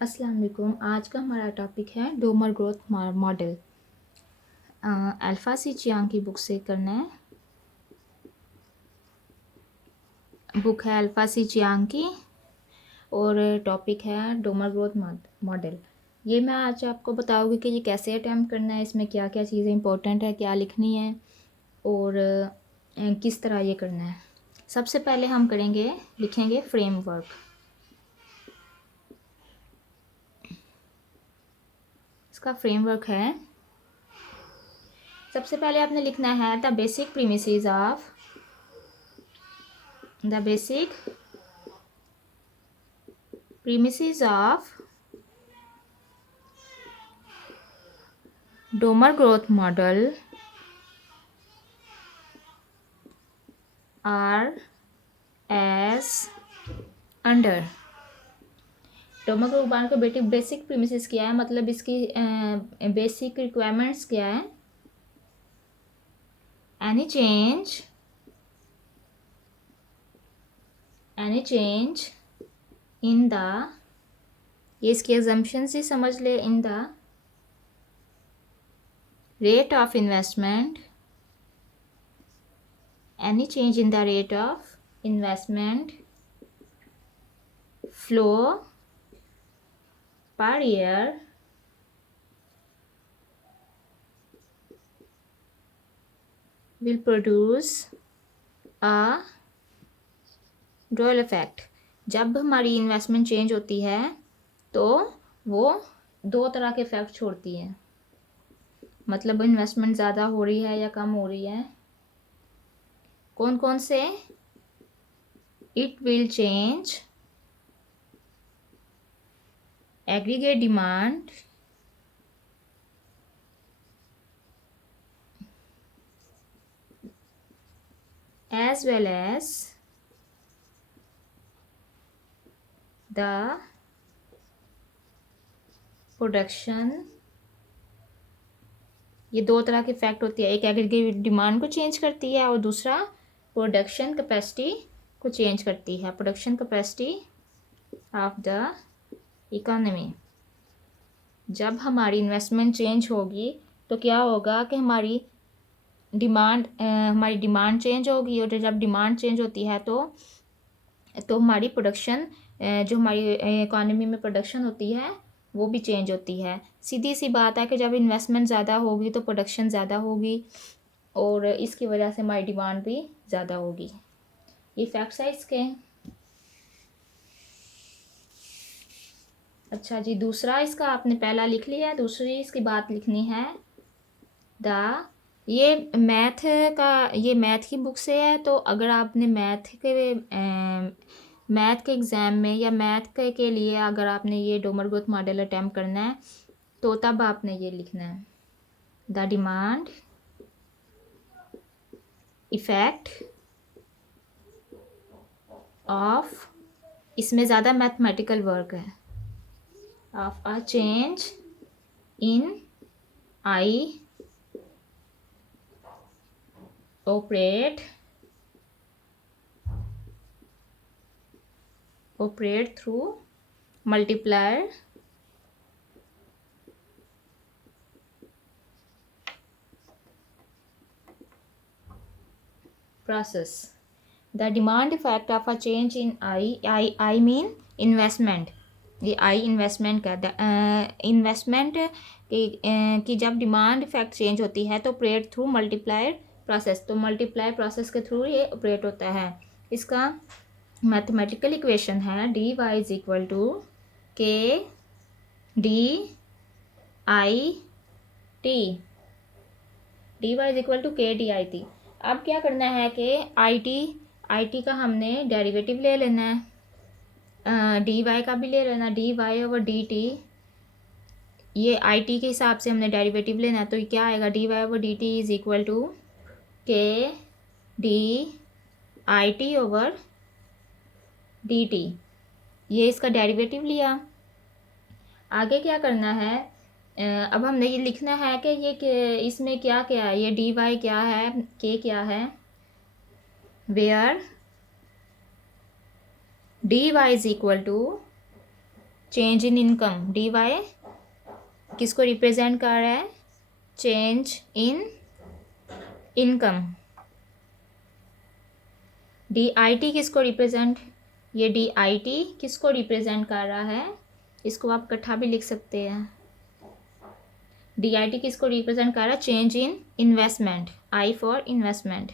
अस्सलाम वालेकुम। आज का हमारा टॉपिक है डोमर ग्रोथ मॉडल। अल्फ़ा सी चियांग की बुक से करना है। बुक है अल्फ़ा सी चियांग की और टॉपिक है डोमर ग्रोथ मॉडल। ये मैं आज आपको बताऊंगी कि ये कैसे अटैम्प्ट करना है, इसमें क्या क्या चीज़ें इंपॉर्टेंट है, क्या लिखनी है और किस तरह ये करना है। सबसे पहले हम लिखेंगे फ्रेमवर्क। इसका फ्रेमवर्क है, सबसे पहले आपने लिखना है the basic premises of the basic premises of Domer growth model are as under। Domar growth model के बेसिक प्रीमिसेस क्या है, मतलब इसकी बेसिक रिक्वायरमेंट्स क्या है। एनी चेंज इन द, ये इसकी एग्जम्पशन ही समझ ले, in the rate of investment, any change in the rate of investment flow per year will produce a dial effect. जब हमारी इन्वेस्टमेंट चेंज होती है तो वो दो तरह के इफेक्ट छोड़ती है, मतलब इन्वेस्टमेंट ज़्यादा हो रही है या कम हो रही है। कौन कौन से? It will change aggregate demand, as well as the production. ये दो तरह के इफेक्ट होती है, एक एग्रीगेट डिमांड को चेंज करती है और दूसरा प्रोडक्शन कैपेसिटी को चेंज करती है, production capacity of the economy. जब हमारी इन्वेस्टमेंट चेंज होगी तो क्या होगा कि हमारी डिमांड चेंज होगी, और जब डिमांड चेंज होती है तो हमारी प्रोडक्शन, जो हमारी इकोनॉमी में प्रोडक्शन होती है वो भी चेंज होती है। सीधी सी बात है कि जब इन्वेस्टमेंट ज़्यादा होगी तो प्रोडक्शन ज़्यादा होगी और इसकी वजह से हमारी डिमांड भी ज़्यादा होगी। ये फैक्ट्स है इसके। अच्छा जी, दूसरा इसका आपने पहला लिख लिया, दूसरी इसकी बात लिखनी है द, ये मैथ की बुक से है। तो अगर आपने मैथ के एग्ज़ाम में या के लिए अगर आपने ये डोमर ग्रोथ मॉडल अटैम्प्ट करना है तो तब आपने ये लिखना है द डिमांड इफेक्ट ऑफ, इसमें ज़्यादा मैथमेटिकल वर्क है, of a change in I operate through multiplier process। The demand effect of a change in I mean investment। ये आई इन्वेस्टमेंट का इन्वेस्टमेंट की जब डिमांड इफेक्ट चेंज होती है तो ऑपरेट थ्रू मल्टीप्लायर प्रोसेस, तो मल्टीप्लायर प्रोसेस के थ्रू ये ऑपरेट होता है। इसका मैथमेटिकल इक्वेशन है dy is equal to K D I T, dy is equal to K D I T. अब क्या करना है कि आई टी का हमने डेरिवेटिव ले लेना है, डी वाई का भी ले लेना, D Y over D T. ये आई टी के हिसाब से हमने डेरिवेटिव लेना है, तो क्या आएगा D Y over D T is equal to K D I T over D T. ये इसका डेरिवेटिव लिया। आगे क्या करना है, अब हमने ये लिखना है कि इसमें क्या क्या है, ये डी वाई क्या है, के क्या है, where dy is equal to change in income, D Y किसको रिप्रेजेंट कर रहा है, change in income. D I T किसको रिप्रेजेंट, ये डी आई टी किसको रिप्रेजेंट कर रहा है, इसको आप इकट्ठा भी लिख सकते हैं। डी आई टी किसको रिप्रेजेंट कर रहा है, change in investment, I for investment.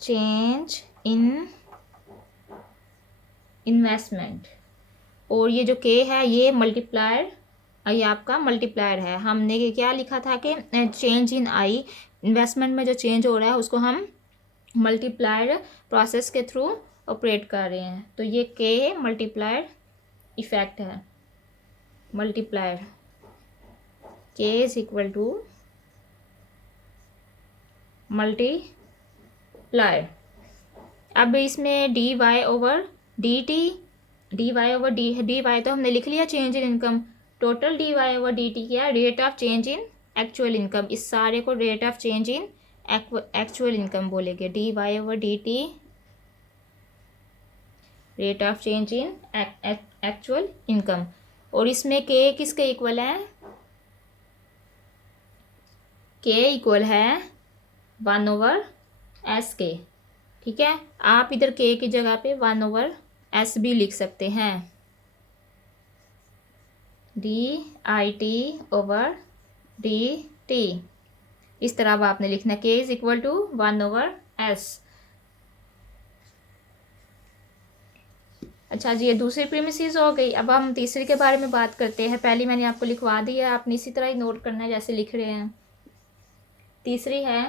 Change in investment. और ये जो के है ये मल्टीप्लायर, ये आपका मल्टीप्लायर है। हमने ये क्या लिखा था कि चेंज इन आई, इन्वेस्टमेंट में जो चेंज हो रहा है उसको हम मल्टीप्लायर प्रोसेस के थ्रू ऑपरेट कर रहे हैं, तो ये के मल्टीप्लायर इफेक्ट है। Multiplier K is equal to multiplier. अब इसमें D Y over D T, D Y over D Y तो हमने लिख लिया change in income, total D Y over D T क्या है, rate of change in actual income. इस सारे को rate of change in actual income बोलेंगे, D Y over D T rate of change in actual income. और इसमें के किसके इक्वल है, के इक्वल है 1/s के। ठीक है, आप इधर के की जगह पे 1/s भी लिख सकते हैं, D I T over D T, इस तरह अब आपने लिखना के इज इक्वल टू 1/s। अच्छा जी, ये दूसरी प्रीमिसेस हो गई। अब हम तीसरी के बारे में बात करते हैं। पहली मैंने आपको लिखवा दी है, आपने इसी तरह ही नोट करना है जैसे लिख रहे हैं। तीसरी है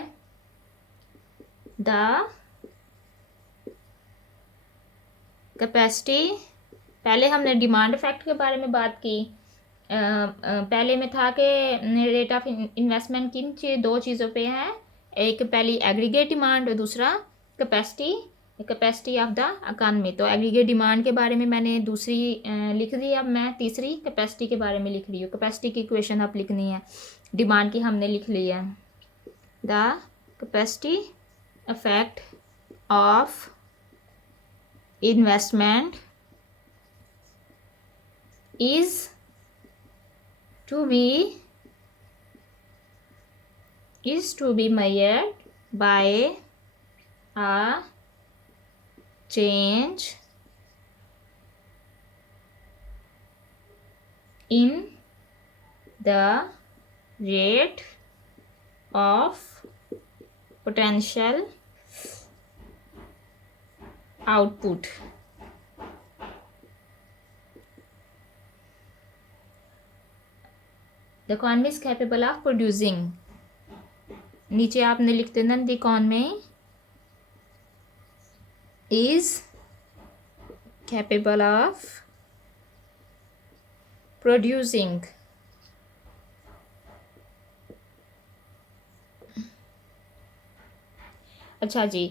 द कैपेसिटी। पहले हमने डिमांड इफेक्ट के बारे में बात की। पहले में था कि रेट ऑफ इन्वेस्टमेंट किन दो चीज़ों पे है, एक पहली एग्रीगेट डिमांड और दूसरा कैपेसिटी ऑफ द इकॉनमी। तो एग्रीगेट डिमांड के बारे में मैंने दूसरी लिख दी, अब मैं तीसरी कैपेसिटी के बारे में लिख रही हूँ। कैपेसिटी की इक्वेशन आप लिखनी है, डिमांड की हमने लिख ली है। The capacity effect of investment is to be measured by a change in the rate of potential output. The economy is capable of producing, नीचे आपने लिख देना the economy is capable of producing. अच्छा जी,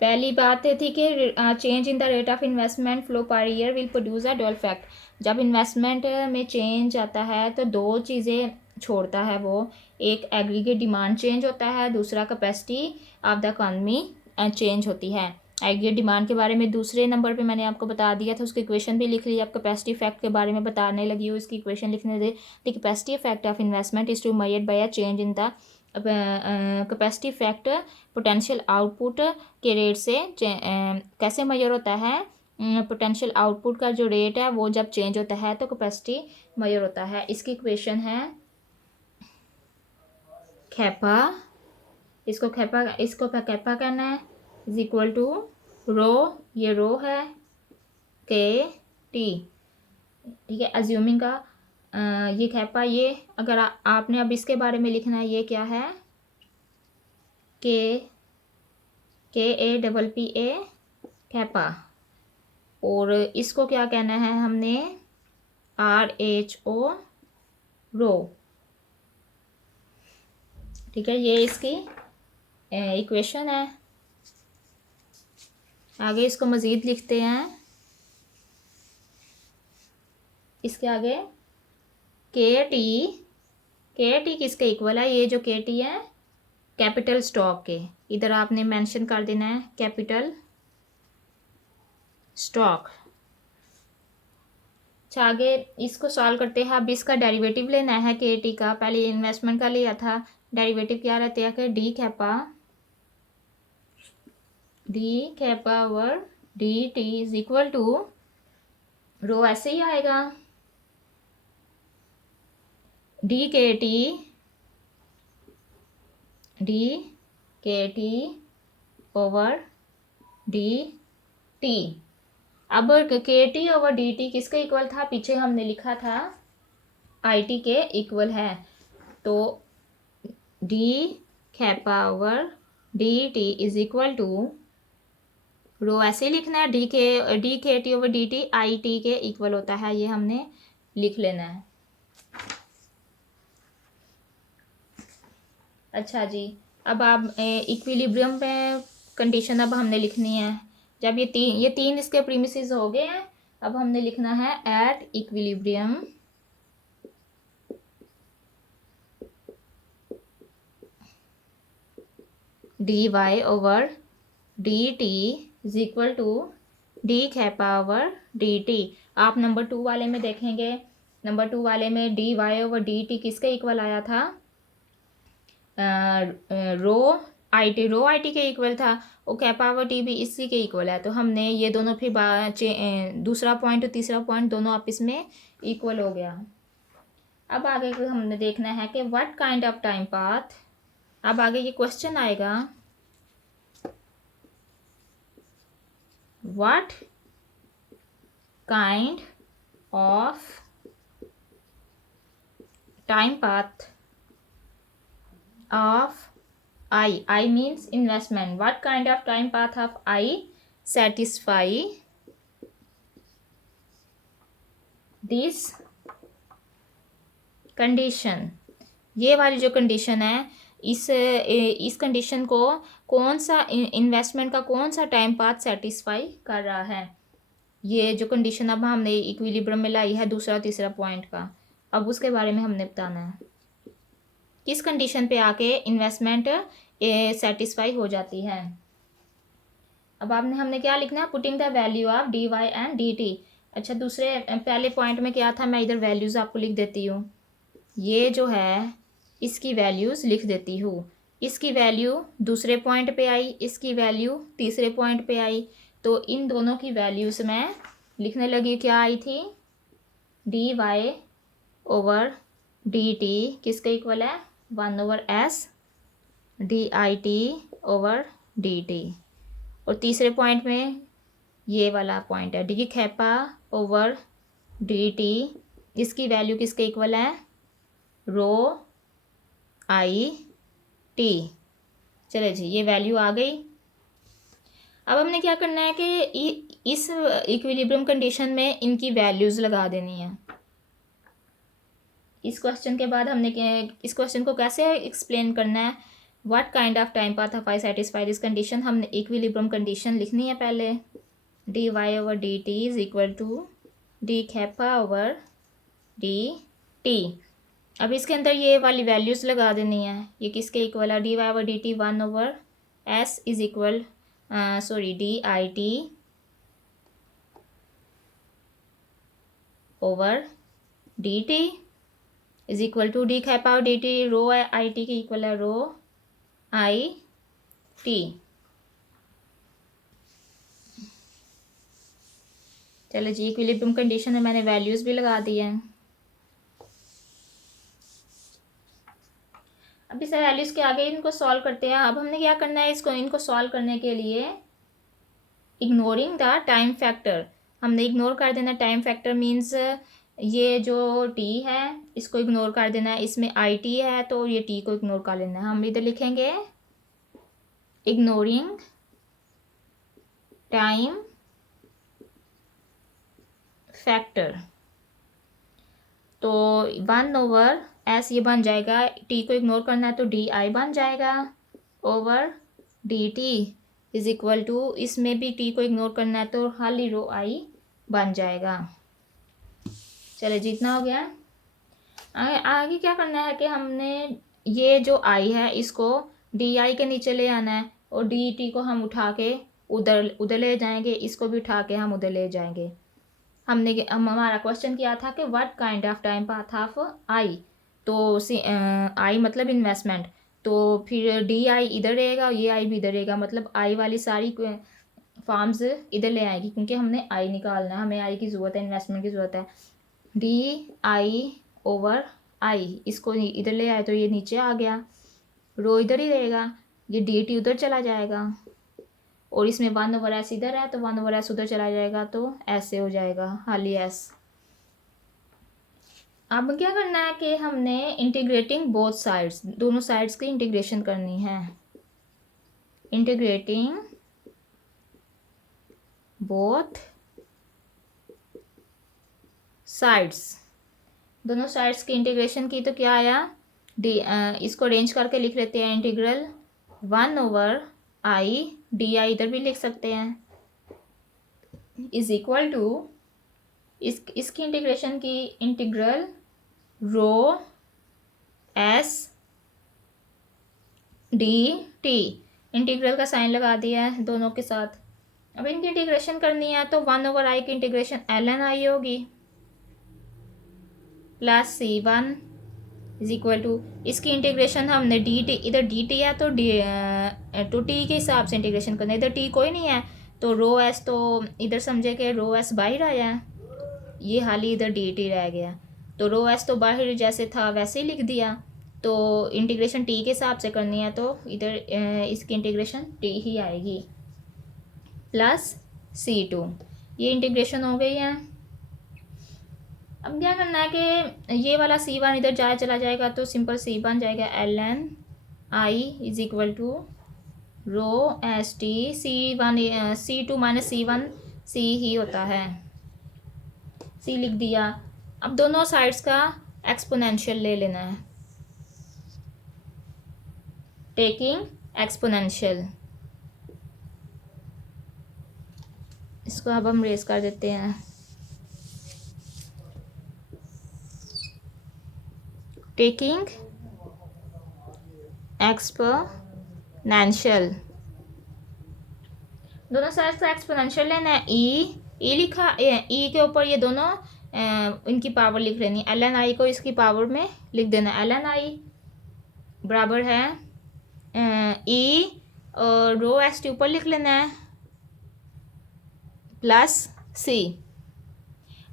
पहली बात ये थी कि change in the rate of investment flow per year will produce a double effect. जब इन्वेस्टमेंट में चेंज आता है तो दो चीज़ें छोड़ता है वो, एक एग्रीगेट डिमांड चेंज होता है, दूसरा capacity of the economy change होती है। एग्रीगेट डिमांड के बारे में दूसरे नंबर पे मैंने आपको बता दिया था, उसकी इक्वेशन भी लिख ली। अब कैपेसिटी इफेक्ट के बारे में बताने लगी हूँ, इसकी इक्वेशन लिखने दे। The capacity effect of investment is to measured by a change in the capacity effect potential output के रेट से कैसे मेजर होता है। पोटेंशियल आउटपुट का जो रेट है वो जब चेंज होता है तो कैपेसिटी मेजर होता है। इसकी इक्वेशन है कैपा, इसको कैपा कहना है, इज इक्वल टू रो, ये रो है, के टी। ठीक है, अज्यूमिंग का ये कैपा, ये अगर आपने अब इसके बारे में लिखना है, ये क्या है, के A double P A kappa. और इसको क्या कहना है हमने, RHO रो। ठीक है, ये इसकी इक्वेशन है। आगे इसको मज़ीद लिखते हैं, इसके आगे के टी के टी किसके इक्वल है? ये जो के टी है कैपिटल स्टॉक के, इधर आपने मेंशन कर देना है कैपिटल स्टॉक। अच्छा आगे इसको सॉल्व करते हैं। अब इसका डेरिवेटिव लेना है के टी का। पहले इन्वेस्टमेंट का लिया था, डेरिवेटिव क्या रहता है कि D kappa over D T is equal to rho ऐसे ही आएगा D K T over D T. अब के टी ओवर डी टी किसके इक्वल था? पीछे हमने लिखा था आई टी के इक्वल है, तो D kappa over D T is equal to rho ऐसे लिखना है D K T over D T I T के इक्वल होता है, ये हमने लिख लेना है। अच्छा जी, अब आप इक्विलिब्रियम पे कंडीशन अब हमने लिखनी है। जब ये तीन इसके प्रीमिसेस हो गए हैं, अब हमने लिखना है at equilibrium D Y over D T is equal to D kappa over D T. आप नंबर 2 वाले में देखेंगे, नंबर 2 वाले में D Y over D T किसके इक्वल आया था? रो आई टी के इक्वल था, और कैपा ओवर टी भी इसी के इक्वल है। तो हमने ये दोनों फिर दूसरा पॉइंट और तीसरा पॉइंट दोनों आपस में इक्वल हो गया। अब आगे को हमने देखना है कि what kind of time path. अब आगे ये क्वेश्चन आएगा, what kind of time path of I means investment. What kind of time path of I satisfy this condition? ये वाली जो कंडीशन है, इस कंडीशन को कौन सा इन्वेस्टमेंट का कौन सा टाइम पाथ सेटिस्फाई कर रहा है? ये जो कंडीशन अब हमने इक्विलिब्रियम में लाई है दूसरा तीसरा पॉइंट का, अब उसके बारे में हमने बताना है किस कंडीशन पे आके इन्वेस्टमेंट सेटिस्फाई हो जाती है। अब हमने क्या लिखना है? Putting the value of D Y and D T. अच्छा दूसरे पहले पॉइंट में क्या था, मैं इधर वैल्यूज़ आपको लिख देती हूँ। ये जो है इसकी वैल्यूज़ लिख देती हूँ, इसकी वैल्यू दूसरे पॉइंट पे आई, इसकी वैल्यू तीसरे पॉइंट पे आई, तो इन दोनों की वैल्यूज़ मैं लिखने लगी। क्या आई थी? D Y over D T किसके इक्वल है? 1/s D I T over D T. और तीसरे पॉइंट में ये वाला पॉइंट है D kappa over D T, इसकी वैल्यू किसके इक्वल है? Rho I T. चले जी, ये वैल्यू आ गई। अब हमने क्या करना है कि इस इक्विलिब्रियम कंडीशन में इनकी वैल्यूज़ लगा देनी है। इस क्वेश्चन के बाद हमने इस क्वेश्चन को कैसे एक्सप्लेन करना है? What kind of time path of I satisfy this condition. हमने इक्विलिब्रियम कंडीशन लिखनी है पहले, D Y over D T is equal to D kappa over D T. अब इसके अंदर ये वाली वैल्यूज़ लगा देनी है। ये किसके इक्वल है? D Y over D T 1/s is equal D I T over D T is equal to D kappa D T, rho I T के इक्वल है रो आई टी। चलो जी, इक्विलिब्रियम कंडीशन में मैंने values भी लगा दी हैं। अब इस वैल्यूज़ के आगे इनको सॉल्व करते हैं। अब हमने क्या करना है, इनको सॉल्व करने के लिए इग्नोरिंग द टाइम फैक्टर, हमने इग्नोर कर देना। टाइम फैक्टर मीन्स ये जो टी है इसको इग्नोर कर देना है, इसमें आई टी है तो ये टी को इग्नोर कर लेना है। हम इधर लिखेंगे इग्नोरिंग टाइम फैक्टर, तो 1/s ये बन जाएगा। टी को इग्नोर करना है तो डी आई बन जाएगा over D T is equal to, इसमें भी टी को इग्नोर करना है तो खाली रो आई बन जाएगा। चले, जितना हो गया। आगे क्या करना है कि हमने ये जो आई है इसको डी आई के नीचे ले आना है, और डी टी को हम उठा के उधर उधर ले जाएंगे, इसको भी उठा के हम उधर ले जाएंगे। हमारा क्वेश्चन क्या था कि what kind of time path of I, तो आई मतलब इन्वेस्टमेंट, तो फिर डी आई इधर रहेगा, ये आई भी इधर रहेगा, मतलब आई वाली सारी फॉर्म्स इधर ले आएगी, क्योंकि हमने आई निकालना है, हमें आई की ज़रूरत है, इन्वेस्टमेंट की ज़रूरत है। डी आई ओवर आई, इसको इधर ले आए तो ये नीचे आ गया, रो इधर ही रहेगा, ये डी टी उधर चला जाएगा, और इसमें 1/s इधर है तो 1/s उधर चला जाएगा, तो ऐसे हो जाएगा खाली एस। अब क्या करना है कि हमने इंटीग्रेटिंग बोथ साइड्स, दोनों साइड्स की इंटीग्रेशन करनी है। इंटीग्रेटिंग बोथ साइड्स, दोनों साइड्स की इंटीग्रेशन की तो क्या आया, इसको अरेंज करके लिख लेते हैं, इंटीग्रल 1/i, डी आई इधर भी लिख सकते हैं, इज इक्वल टू इसकी इंटीग्रेशन की integral rho S D T, integral का साइन लगा दिया है दोनों के साथ। अब इनकी इंटीग्रेशन करनी है तो 1/i की इंटीग्रेशन ln i होगी, plus C1 is equal to, इसकी इंटीग्रेशन हमने डी टी, इधर डी टी है तो टू टी के हिसाब से इंटीग्रेशन करना है, इधर टी कोई नहीं है तो रो एस, तो इधर समझे कि रो एस बाहर आया है, ये हाली इधर डी टी रह गया, तो रो एस तो बाहर जैसे था वैसे ही लिख दिया, तो इंटीग्रेशन टी के हिसाब से करनी है तो इधर इसकी इंटीग्रेशन टी ही आएगी, प्लस C2, ये इंटीग्रेशन हो गई है। अब क्या करना है कि ये वाला C1 इधर चला जाएगा तो सिंपल C बन जाएगा ln i is equal to rho S t, C1 C2 minus C1 C ही होता है, C लिख दिया। अब दोनों साइड्स का एक्सपोनेंशियल ले लेना है, टेकिंग एक्सपोनेंशियल, इसको अब हम रेस कर देते हैं, टेकिंग एक्सपोनेंशियल, दोनों साइड का एक्सपोनेंशियल लेना है, ई लिखा, ई के ऊपर ये दोनों इनकी पावर लिख लेनी, ln i को इसकी पावर में लिख देना, ln i बराबर है ई और रो एस टी ऊपर लिख लेना है, प्लस सी,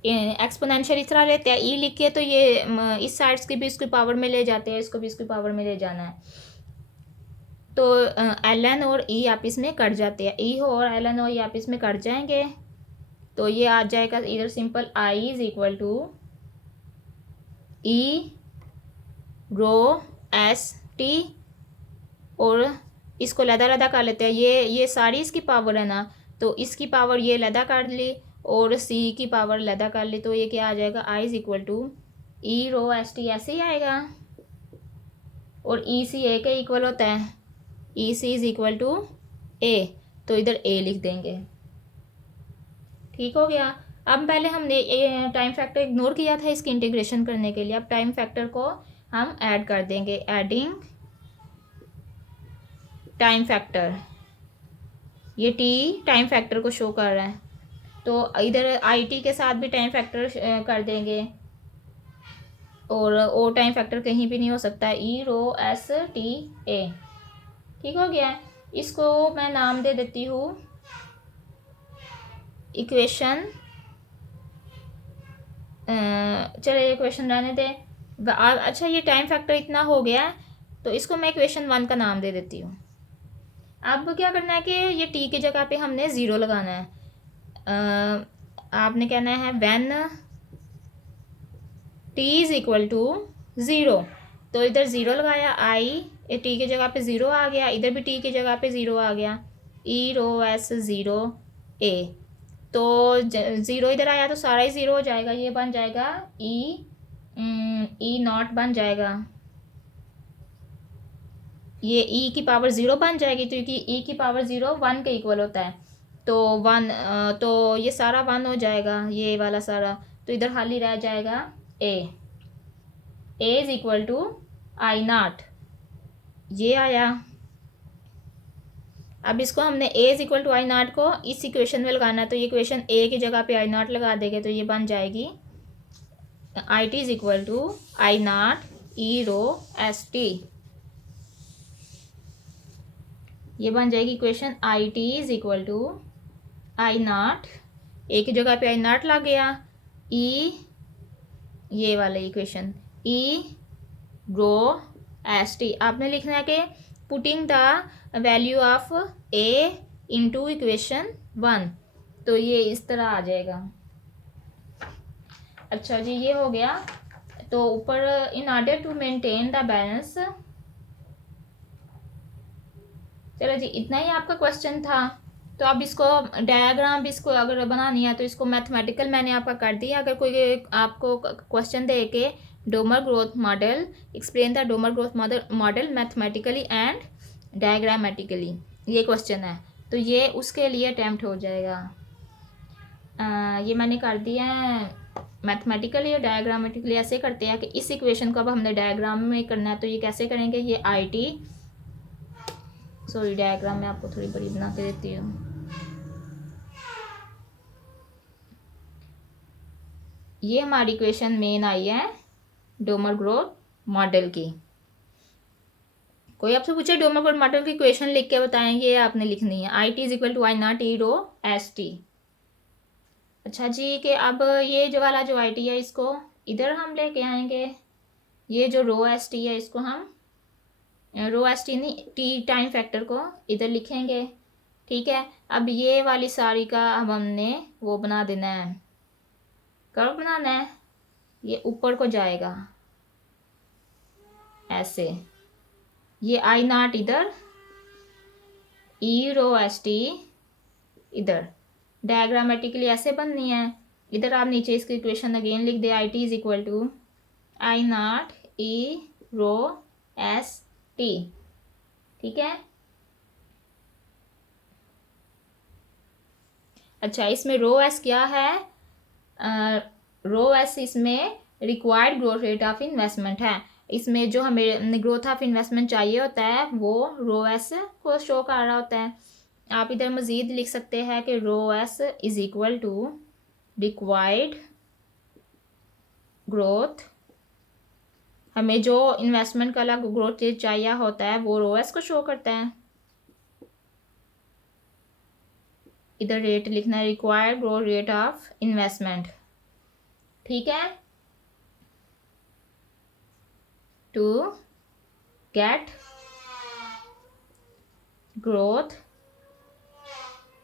एक्सपोनेंशियल इस तरह लेते हैं, ई लिख के तो ये इस साइड्स की भी इसकी पावर में ले जाते हैं, इसको भी इसकी पावर में ले जाना है, तो ln और ई आपस में कट जाते हैं, ई और ln और ई आपस में कट जाएंगे, तो ये आ जाएगा इधर simple i is equal to e rho S t, और इसको लदा कर लेते हैं, ये सारी इसकी पावर है ना, तो इसकी पावर ये लदा कर ली और सी की पावर लदा कर ली, तो ये क्या आ जाएगा, i is equal to e rho S t ऐसे ही आएगा, और ई सी ए के इक्वल होता है, ई सी इज इक्वल टू ए, तो इधर ए लिख देंगे, ठीक हो गया। अब पहले हमने टाइम फैक्टर इग्नोर किया था इसकी इंटीग्रेशन करने के लिए, अब टाइम फैक्टर को हम ऐड कर देंगे, एडिंग टाइम फैक्टर, ये टी टाइम फैक्टर को शो कर रहा है, तो इधर आई टी के साथ भी टाइम फैक्टर कर देंगे, और ओ टाइम फैक्टर कहीं भी नहीं हो सकता, ई रो एस टी ए, ठीक हो गया। इसको मैं नाम दे देती हूँ इक्वेशन, चलिए इक्वेशन रहने दें, अच्छा ये टाइम फैक्टर इतना हो गया तो इसको मैं इक्वेशन 1 का नाम दे देती हूँ। अब क्या करना है कि ये टी की जगह पे हमने ज़ीरो लगाना है, आपने कहना है when t is equal to zero, तो इधर ज़ीरो लगाया, आई टी की जगह पे ज़ीरो आ गया, इधर भी टी की जगह पे ज़ीरो आ गया, ई रो एस ज़ीरो ए, तो ज़ीरो इधर आया तो सारा ही ज़ीरो हो जाएगा, ये बन जाएगा ई नॉट बन जाएगा, ये ई की पावर ज़ीरो बन जाएगी, क्योंकि ई की पावर ज़ीरो 1 के इक्वल होता है, तो 1, तो ये सारा 1 हो जाएगा, ये वाला सारा, तो इधर खाली रह जाएगा A, A is equal to I not, ये आया। अब इसको हमने A is equal to I not को इस इक्वेशन में लगाना है, तो ये इक्वेशन ए की जगह पे आई नॉट लगा देंगे, तो ये बन जाएगी I T is equal to I not E rho S T. ये बन जाएगी equation I T is equal to I not, A की जगह पे आई नॉट लग गया, ई ये वाला equation E rho S T. आपने लिखना है कि putting the value of A into equation 1, तो ये इस तरह आ जाएगा। अच्छा जी, ये हो गया। तो ऊपर in order to maintain the balance, चलो जी इतना ही आपका क्वेश्चन था। तो अब इसको डायग्राम भी इसको अगर बनानी है तो इसको मैथमेटिकल मैंने आपका कर दिया। अगर कोई आपको क्वेश्चन दे के Domar growth model, explain the Domar growth model mathematically and diagrammatically, ये क्वेश्चन है, तो ये उसके लिए अटैम्प्ट हो जाएगा। ये मैंने कर दिया है मैथमेटिकली और डायग्रामेटिकली। ऐसे करते हैं कि इस इक्वेशन को अब हमने डायग्राम में करना है, तो ये कैसे करेंगे, ये आई टी, सॉरी डायग्राम में आपको थोड़ी बड़ी बना के देती हूँ। ये हमारी इक्वेशन मेन आई है डोमर ग्रोथ मॉडल की। कोई आपसे पूछे डोमर ग्रोथ मॉडल की इक्वेशन लिख के बताएं, ये आपने लिखनी है I T is equal to I not E rho S t. अच्छा जी, कि अब ये जो वाला जो आई टी है इसको इधर हम लेके आएंगे, ये जो रो एस टी है इसको हम रो एस टी नहीं टी टाइम फैक्टर को इधर लिखेंगे, ठीक है। अब ये वाली सारी का अब हमने वो बना देना है, कर्व बनाना है, ये ऊपर को जाएगा ऐसे, ये आई नॉट इधर, ई रो एस टी इधर, डायग्रामेटिकली ऐसे बननी है। इधर आप नीचे इसकी इक्वेशन अगेन लिख दे, I T is equal to I not E rho S T, ठीक है। अच्छा, इसमें रो एस क्या है, रो एस इसमें required growth rate of investment है। इसमें जो हमें ग्रोथ ऑफ इन्वेस्टमेंट चाहिए होता है वो रो एस को शो कर रहा होता है। आप इधर मज़ीद लिख सकते हैं कि rho S is equal to required growth, हमें जो इन्वेस्टमेंट का अलग ग्रोथ रेट चाहिए होता है वो रो एस को शो करता है। इधर रेट लिखना है required growth rate of investment, ठीक है, to get growth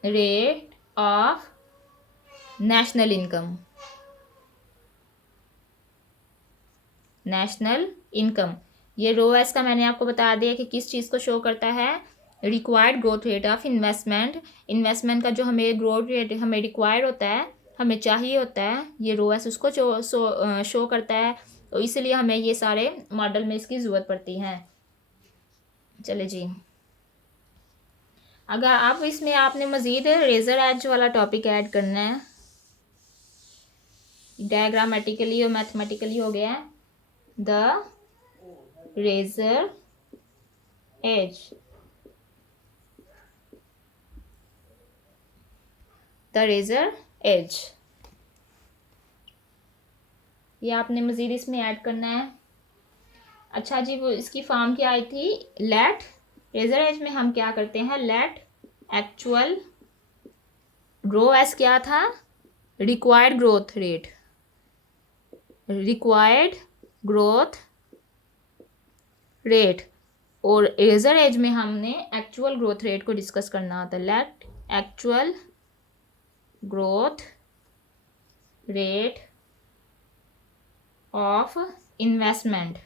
rate of national income, national income. ये रो एस का मैंने आपको बता दिया कि किस चीज़ को शो करता है, required growth rate of investment. Investment का जो हमें ग्रोथ रेट हमें रिक्वायर्ड होता है, हमें चाहिए होता है, ये रो एस उसको शो करता है। तो इसलिए हमें ये सारे मॉडल में इसकी ज़रूरत पड़ती है। चले जी, अगर आप इसमें आपने मज़ीद रेजर एज वाला टॉपिक ऐड करना है, डायग्रामेटिकली और मैथमेटिकली हो गया है, the razor edge, the razor edge, ये आपने मज़ीद इसमें ऐड करना है। अच्छा जी, वो इसकी फॉर्म क्या आई थी, लेट, रेजर एज में हम क्या करते हैं, लेट एक्चुअल रो एस क्या था, required growth rate, required growth rate, और रेजर एज में हमने एक्चुअल ग्रोथ रेट को डिस्कस करना होता है। Let actual growth rate of investment,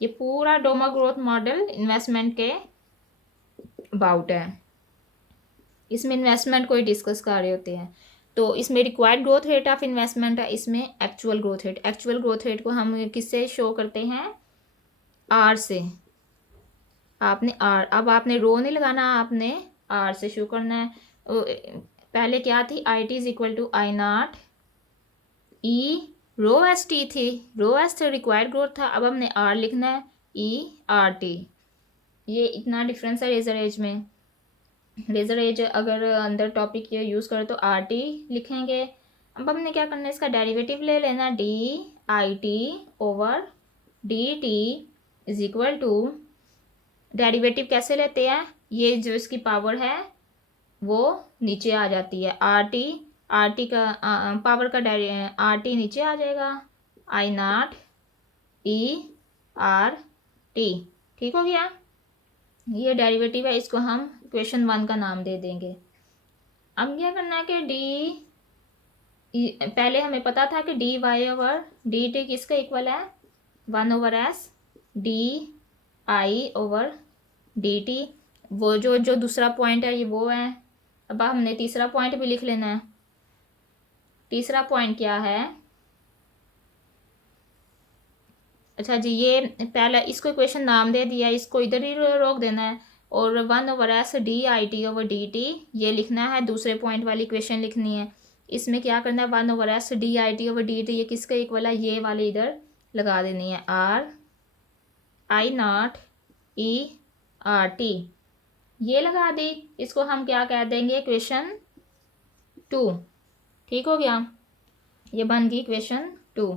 ये पूरा डोमर ग्रोथ मॉडल इन्वेस्टमेंट के अबाउट है, इसमें इन्वेस्टमेंट को ही डिस्कस कर रहे होते हैं। तो इसमें required growth rate of investment है, इसमें actual growth rate, actual growth rate को हम किससे शो करते हैं, आर से। आपने आर, अब आपने रो नहीं लगाना, आपने आर से शो करना है। पहले क्या थी, I T is equal to I not E rho S t थी, रो एस रिक्वायर्ड ग्रोथ था, अब हमने आर लिखना है, ERT। ये इतना डिफरेंस है रेजर एज में। रेजर एज अगर अंदर टॉपिक ये यूज़ करो तो RT लिखेंगे। अब हमने क्या करना है, इसका डेरिवेटिव ले लेना, DIT over DT is equal to, derivative कैसे लेते हैं, ये जो इसकी पावर है वो नीचे आ जाती है, RT का पावर का RT नीचे आ जाएगा, I0 ERT। ठीक हो गया, ये डेरिवेटिव है, इसको हम इक्वेशन 1 का नाम दे देंगे। अब क्या करना है कि पहले हमें पता था कि DY ओवर DT किसका इक्वल है, 1/s DI ओवर DT। वो जो दूसरा पॉइंट है ये वो है। अब हमने तीसरा पॉइंट भी लिख लेना है। तीसरा पॉइंट क्या है, अच्छा जी, ये पहला इसको इक्वेशन नाम दे दिया, इसको इधर ही रोक देना है, और 1/s DIT ओवर DT ये लिखना है, दूसरे पॉइंट वाली इक्वेशन लिखनी है। इसमें क्या करना है, 1/s DIT ओवर DT ये किसका इक्वल है, ये वाले इधर लगा देनी है, I0 ERT ये लगा दी। इसको हम क्या कह देंगे, इक्वेशन 2। ठीक हो गया, ये बन गई इक्वेशन 2।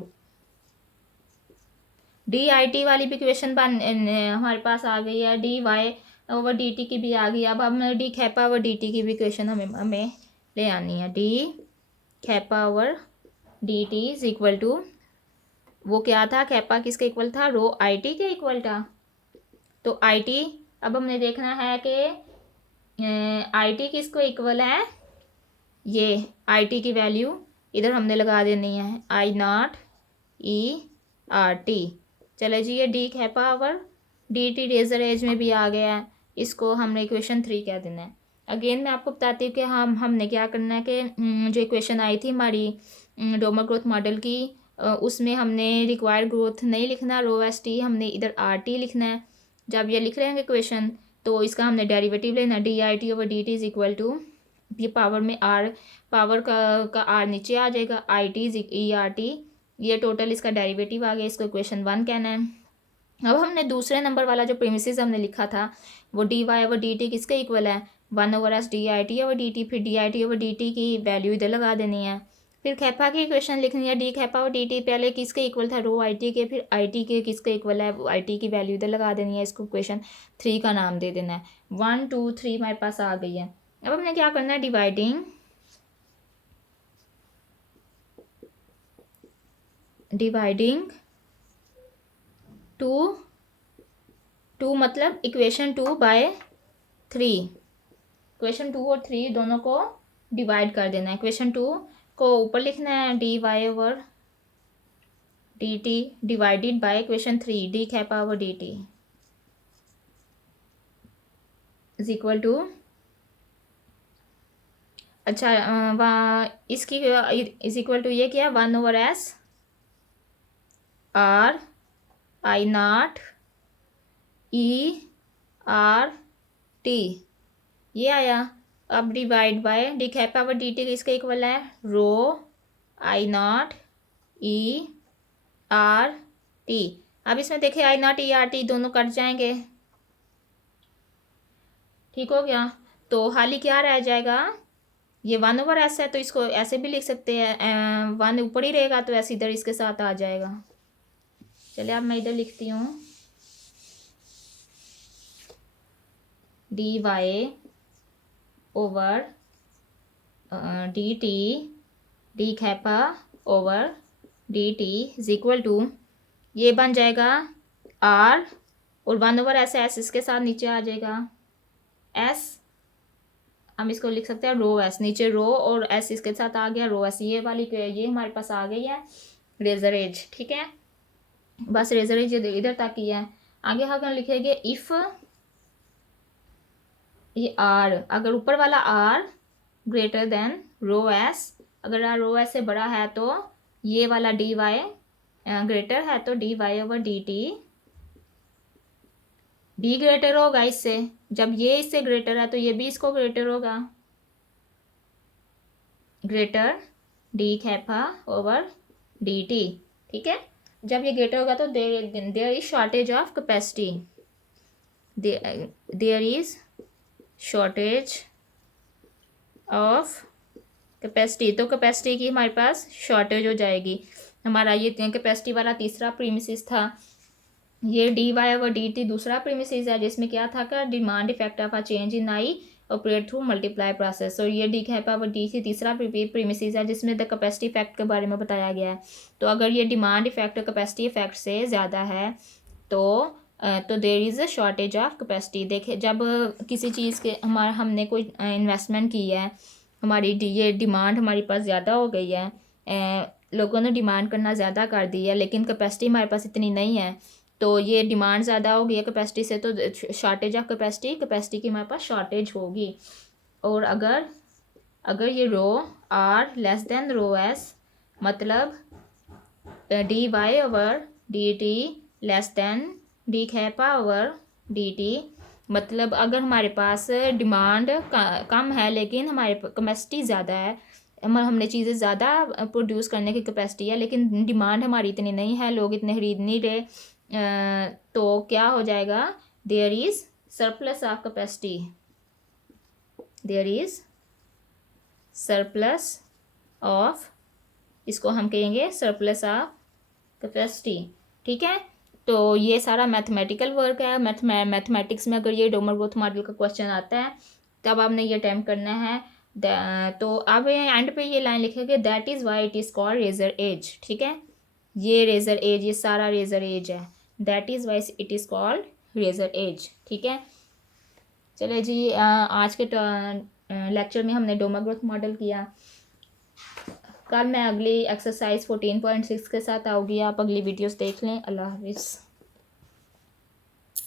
DIT वाली भी इक्वेशन हमारे पास आ गई है, DY ओवर DT की भी आ गई। अब हम D खैपा ओवर DT की भी इक्वेशन हमें ले आनी है। D kappa over DT is equal to, वो क्या था, खैपा किसके इक्वल था, रो IT के इक्वल था। तो IT अब हमने देखना है कि IT किसको इक्वल है, ये IT की वैल्यू इधर हमने लगा देनी है, I0 ERT। चले जी, ये D kappa over DT razor edge में भी आ गया है, इसको हमने इक्वेशन 3 कह देना है। अगेन मैं आपको बताती हूँ कि हमने क्या करना है कि जो इक्वेशन आई थी हमारी डोमर ग्रोथ मॉडल की, उसमें हमने रिक्वायर्ड ग्रोथ नहीं लिखना, रो एस टी, हमने इधर RT लिखना है। जब ये लिख रहे हैं इक्वेशन तो इसका हमने डेरिवेटिव लेना, DIT over DT is equal to, ये पावर में R, पावर का R नीचे आ जाएगा, IT ERT, ये टोटल इसका डेरिवेटिव आ गया, इसको इक्वेशन 1 कहना है। अब हमने दूसरे नंबर वाला जो प्रीमिसेस हमने लिखा था वो DY ओवर DT किसके इक्वल है, 1/s DIT ओवर DT, फिर DIT ओवर DT की वैल्यू इधर लगा देनी है। फिर खैपा की इक्वेशन लिखनी है, D खैपा ओवर DT पहले किसके इक्वल था, रो IT के, फिर IT के किसके इक्वल है, IT की वैल्यू इधर लगा देनी है, इसको इक्वेशन 3 का नाम दे देना है। 1 2 3 हमारे पास आ गई है। अब हमने क्या करना है, डिवाइडिंग टू मतलब इक्वेशन 2 बाय 3, इक्वेशन 2 और 3 दोनों को डिवाइड कर देना है। इक्वेशन 2 को ऊपर लिखना है, DY over DT divided by equation 3 D kappa over DT is equal to, अच्छा इसकी इज इक्वल टू ये क्या, 1/s I0 ERT ये आया। अब divide by D kappa over DT किसके इक्वल है, रो I0 ERT। अब इसमें देखिए I0 ERT दोनों कट जाएंगे। ठीक हो गया, तो हाली क्या रह जाएगा, ये 1/s है तो इसको ऐसे भी लिख सकते हैं, 1 ऊपर ही रहेगा तो ऐसे इधर इसके साथ आ जाएगा। चलिए अब मैं इधर लिखती हूँ, DY over DT D kappa over DT is equal to, ये बन जाएगा R और 1/s, S इसके साथ नीचे आ जाएगा, S हम इसको लिख सकते हैं रो S, नीचे रो और S इसके साथ आ गया, रो S ये वाली ये हमारे पास आ गई है रेजर एज। ठीक है, बस रेजर एज इधर तक ही है। आगे हम लिखेंगे इफ़ ये R, अगर ऊपर वाला R ग्रेटर देन रो S, अगर रो S से बड़ा है तो ये वाला DY ग्रेटर है तो DY ओवर DT भी ग्रेटर होगा इससे, जब ये इससे ग्रेटर है तो ये भी इसको ग्रेटर होगा, greater D kappa over dt, ठीक है। जब ये ग्रेटर होगा तो there is shortage of capacity, there is shortage of capacity. तो कैपेसिटी की हमारे पास शॉर्टेज हो जाएगी। हमारा ये कैपेसिटी वाला तीसरा प्रीमिसिस था। ये डी वाई और डी टी दूसरा प्रीमिसिस है, जिसमें क्या था का demand effect of a change in I operate through multiply process. और ये डी कैपा व डी सी तीसरा प्रीमिसिस है, जिसमें द कैपेसिटी इफेक्ट के बारे में बताया गया है। तो अगर ये डिमांड इफेक्ट कैपेसिटी इफेक्ट से ज़्यादा है तो there is a shortage of capacity. देखे जब किसी चीज़ के हमने कोई इन्वेस्टमेंट की है, हमारी ये डिमांड हमारे पास ज़्यादा हो गई है, लोगों ने डिमांड करना ज़्यादा कर दी है, लेकिन कैपेसिटी हमारे पास इतनी नहीं है। तो ये डिमांड ज़्यादा हो गई है कैपेसिटी से, तो शॉर्टेज ऑफ कैपेसिटी की हमारे पास शॉर्टेज होगी। और अगर ये rho R less than rho S, मतलब D Y over D T less than D kappa over D T, मतलब अगर हमारे पास डिमांड कम है लेकिन हमारे कैपेसिटी ज़्यादा है, हमने चीज़ें ज़्यादा प्रोड्यूस करने की कैपेसिटी है, लेकिन डिमांड हमारी इतनी नहीं है, लोग इतने खरीद नहीं रहे, तो क्या हो जाएगा, there is surplus of capacity, there is surplus of, इसको हम कहेंगे सरप्लस ऑफ कैपेसिटी, ठीक है। तो ये सारा मैथमेटिकल वर्क है। मैथमेटिक्स में अगर ये डोमर-बोथ मॉडल का क्वेश्चन आता है तब आपने ये अटैम्प्ट करना है। तो अब एंड पे ये लाइन लिखेंगे that is why it is called razor edge, ठीक है। ये रेजर एज, ये सारा रेजर एज है, that is why it is called razor edge, ठीक है। चले जी, आज के लेक्चर में हमने डोमर ग्रोथ मॉडल किया। कल मैं अगली एक्सरसाइज 14.6 के साथ आऊँगी, आप अगली वीडियोस देख लें। अल्लाह हाफिज़।